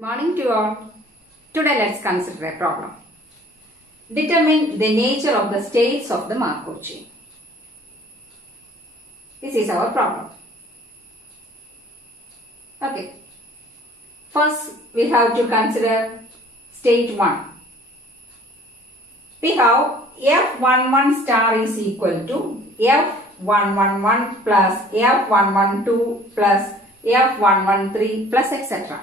Morning to all. Today let's consider a problem. Determine the nature of the states of the Markov chain. This is our problem. Okay. First we have to consider state 1. We have F11 star is equal to F111 plus F112 plus F113 plus etc.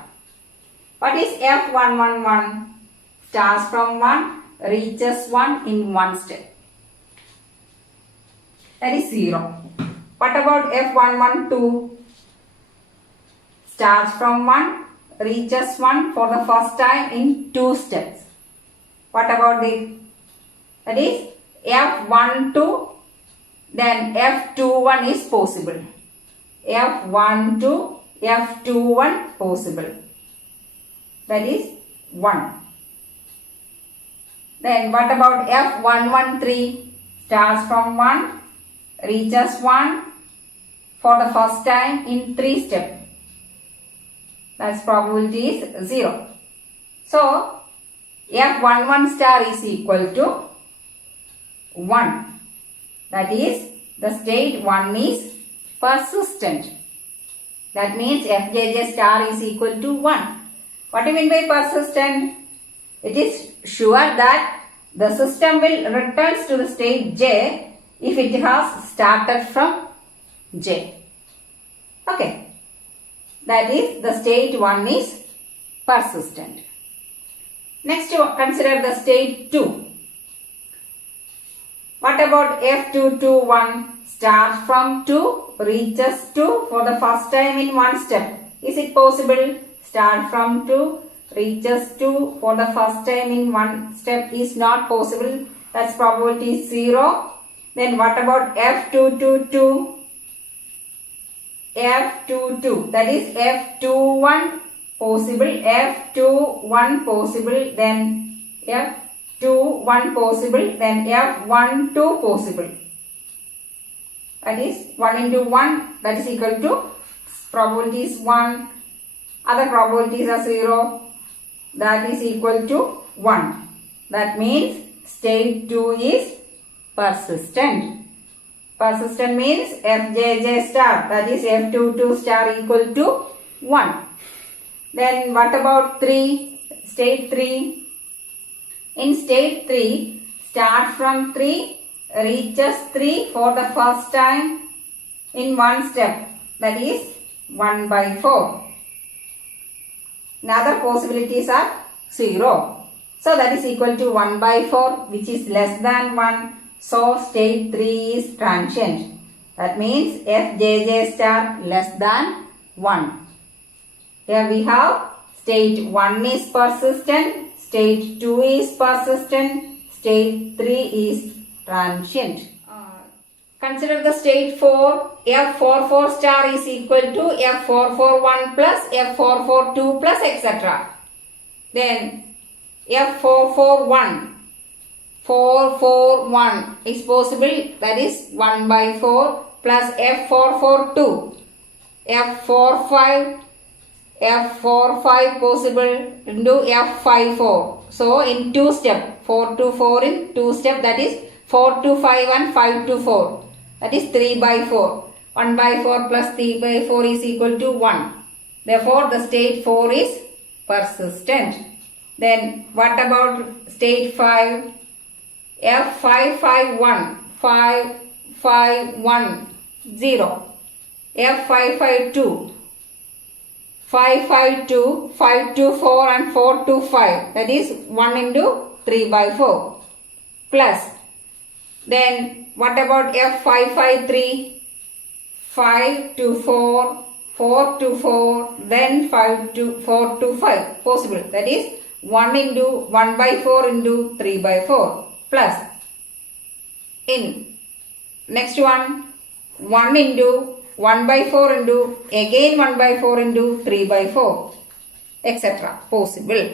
What is F111? Starts from 1, reaches 1 in one step. That is 0. What about F112? Starts from 1, reaches 1 for the first time in 2 steps. What about this? That is F12, then F21 is possible. F12, F21 possible. That is 1. Then what about F113? Starts from 1, reaches 1 for the first time in 3 steps. That's probability is 0. So F11 star is equal to 1. That is the state 1 is persistent. That means Fjj star is equal to 1. What do you mean by persistent? It is sure that the system will return to the state J if it has started from J. Okay. That is the state 1 is persistent. Next consider the state 2. What about F221? Starts from 2, reaches 2 for the first time in one step. Is it possible? Start from 2, reaches 2 for the first time in one step is not possible. That's probability 0. Then what about F222? F22, that is F21 possible, F21 possible, then F21 possible, then F12 possible. That is 1 into 1, that is equal to probability is 1. Other probabilities are 0. That is equal to 1. That means state 2 is persistent. Persistent means Fjj star, that is F22 star equal to 1. Then what about 3? State 3. In state 3, start from 3, reaches 3 for the first time in one step. That is 1 by 4. Another possibilities are 0. So that is equal to 1 by 4, which is less than 1. So state 3 is transient. That means Fjj star less than 1. Here we have state 1 is persistent, state 2 is persistent, state 3 is transient. Consider the state 4. F44 star is equal to F441 plus F442 plus etc. Then F441 441 is possible, that is 1 by 4 plus F442 F45 possible into F54. So in 2 step, 4 to 4 in 2 step, that is 4 to 5 and 5 to 4. That is 3 by 4. 1 by 4 plus 3 by 4 is equal to 1. Therefore, the state 4 is persistent. Then, what about state 5? F551, 551, 0. F552, 552, 5 to 4 and 4 to 5. That is 1 into 3 by 4. Plus, then what about F553? 5 to 4, 4 to 4, then 5 to 4 to 5. Possible. That is 1 into 1 by 4 into 3 by 4. Plus, in next one, 1 into 1 by 4 into again 1 by 4 into 3 by 4, etc. Possible.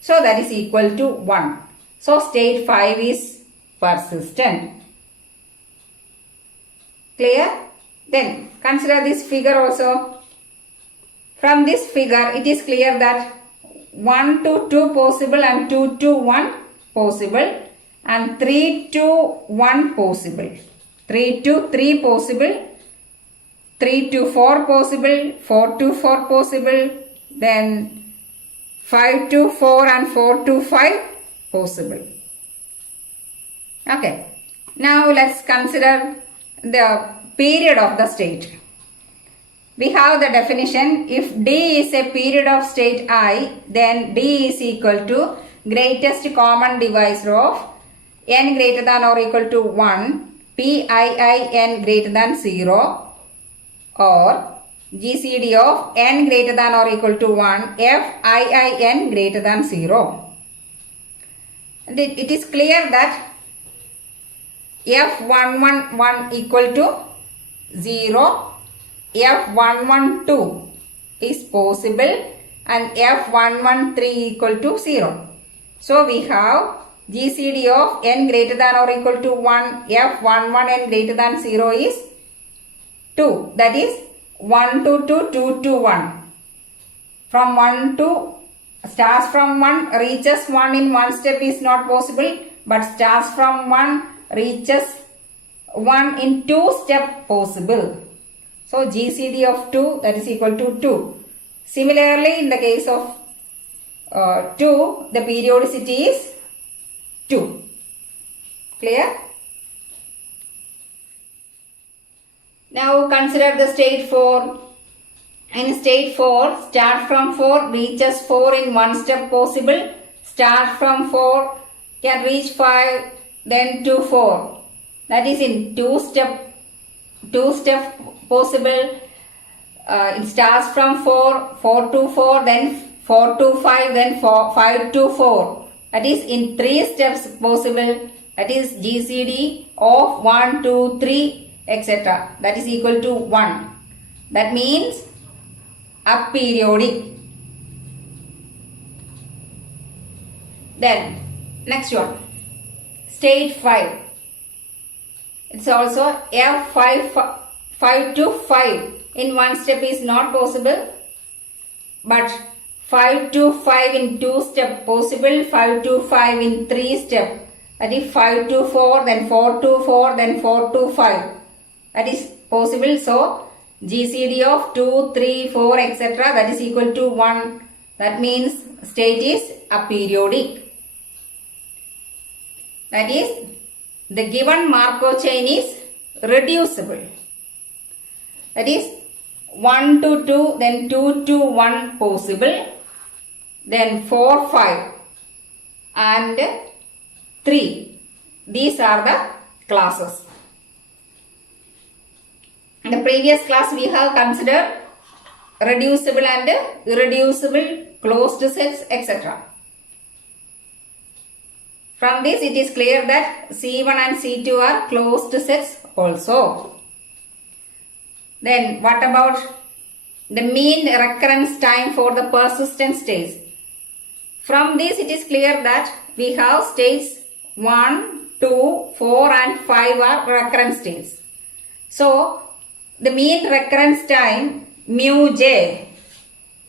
So that is equal to 1. So state 5 is persistent. Clear? Then consider this figure also. From this figure, it is clear that 1 to 2 possible and 2 to 1 possible and 3 to 1 possible. 3 to 3 possible, 3 to 4 possible, 4 to 4 possible, then 5 to 4 and 4 to 5 possible. Okay. Now let's consider the period of the state. We have the definition. If D is a period of state I, then D is equal to greatest common divisor of n greater than or equal to 1, Pii n greater than 0, or GCD of n greater than or equal to 1, Fii n greater than 0. And it is clear that F111 equal to 0, F112 is possible and F113 equal to 0. So we have GCD of n greater than or equal to 1, F11 n greater than 0 is 2. That is 1 to 2, 2 to 1. From 1 to, starts from 1, reaches 1 in one step is not possible, but starts from 1, reaches 1 in 2 step possible. So GCD of 2, that is equal to 2. Similarly, in the case of 2, the periodicity is 2. Clear? Now consider the state 4. In state 4, start from 4, reaches 4 in one step possible. Start from 4, can reach 5, then to 4. That is in two step possible. It starts from 4, 4 to 4, then 4 to 5, then 5 to 4. That is in 3 steps possible. That is GCD of 1, 2, 3, etc. That is equal to 1. That means aperiodic. Then next one, state 5. It's also F5 5 to 5 in one step is not possible, but 5 to 5 in 2 step possible, 5 to 5 in 3 step, that is 5 to 4, then 4 to 4, then 4 to 5, that is possible. So GCD of 2, 3, 4, etc. that is equal to 1. That means state is aperiodic. That is, the given Markov chain is reducible. That is 1 to 2, then 2 to 1 possible, then 4, 5 and 3. These are the classes. In the previous class we have considered reducible and irreducible closed sets, etc. From this it is clear that C1 and C2 are closed sets also. Then what about the mean recurrence time for the persistent states? From this it is clear that we have states 1, 2, 4 and 5 are recurrent states. So the mean recurrence time mu j,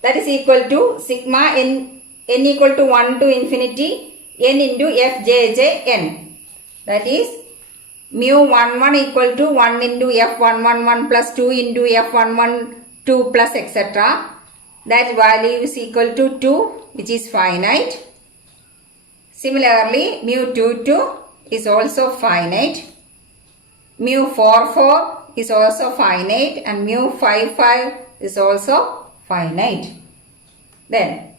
that is equal to sigma n equal to 1 to infinity n into fjj n. That is mu11 equal to 1 into f111 plus 2 into f112 plus etc. That value is equal to 2, which is finite. Similarly, mu22 is also finite. Mu44 is also finite and mu55 is also finite. Then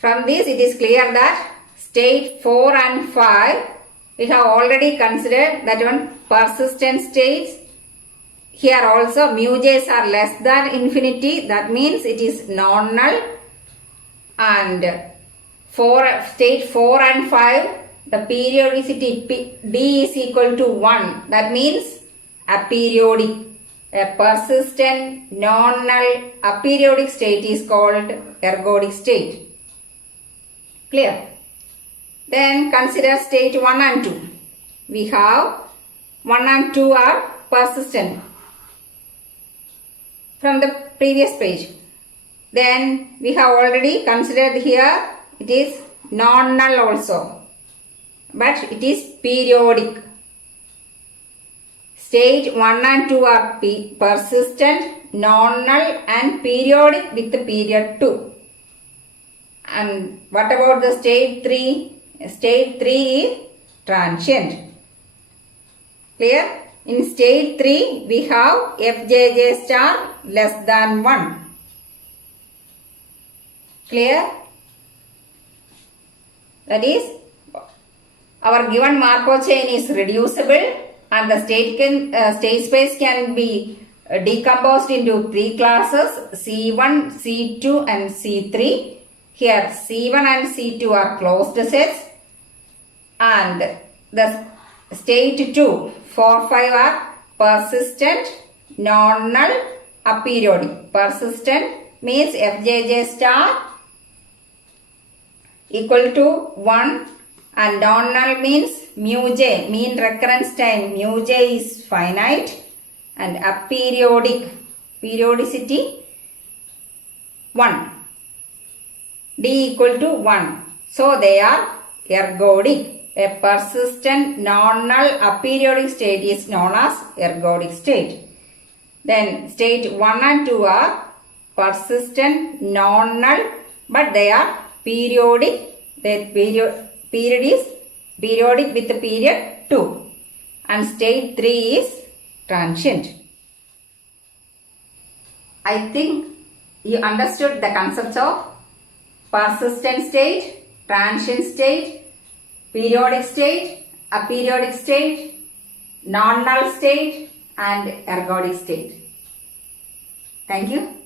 from this it is clear that state 4 and 5 we have already considered that one persistent states. Here also mu j's are less than infinity, that means it is non-null, and state 4 and 5 the periodicity D is equal to 1, that means aperiodic. A persistent non-null aperiodic state is called ergodic state. Clear? Then consider state 1 and 2. We have 1 and 2 are persistent. From the previous page, Then we have already considered here it is non-null also, but it is periodic. Stage 1 and 2 are persistent, non-null and periodic with the period 2. And what about the stage 3? Stage 3 is transient. Clear? In stage 3 we have fjj star less than 1. Clear? That is, our given Markov chain is reducible and the state space can be decomposed into 3 classes, C1, C2 and C3. Here C1 and C2 are closed sets and the state 2, 4, 5 are persistent, non-null, aperiodic. Persistent means fjj star equal to 1 and non-null means mu j, mean recurrence time mu j is finite, and aperiodic, periodicity 1, d equal to 1. So they are ergodic. A persistent non-null aperiodic state is known as ergodic state. Then state 1 and 2 are persistent non-null but they are periodic. Their period is periodic with the period 2 and state 3 is transient. I think you understood the concepts of persistent state, transient state, periodic state, aperiodic state, non-null state and ergodic state. Thank you.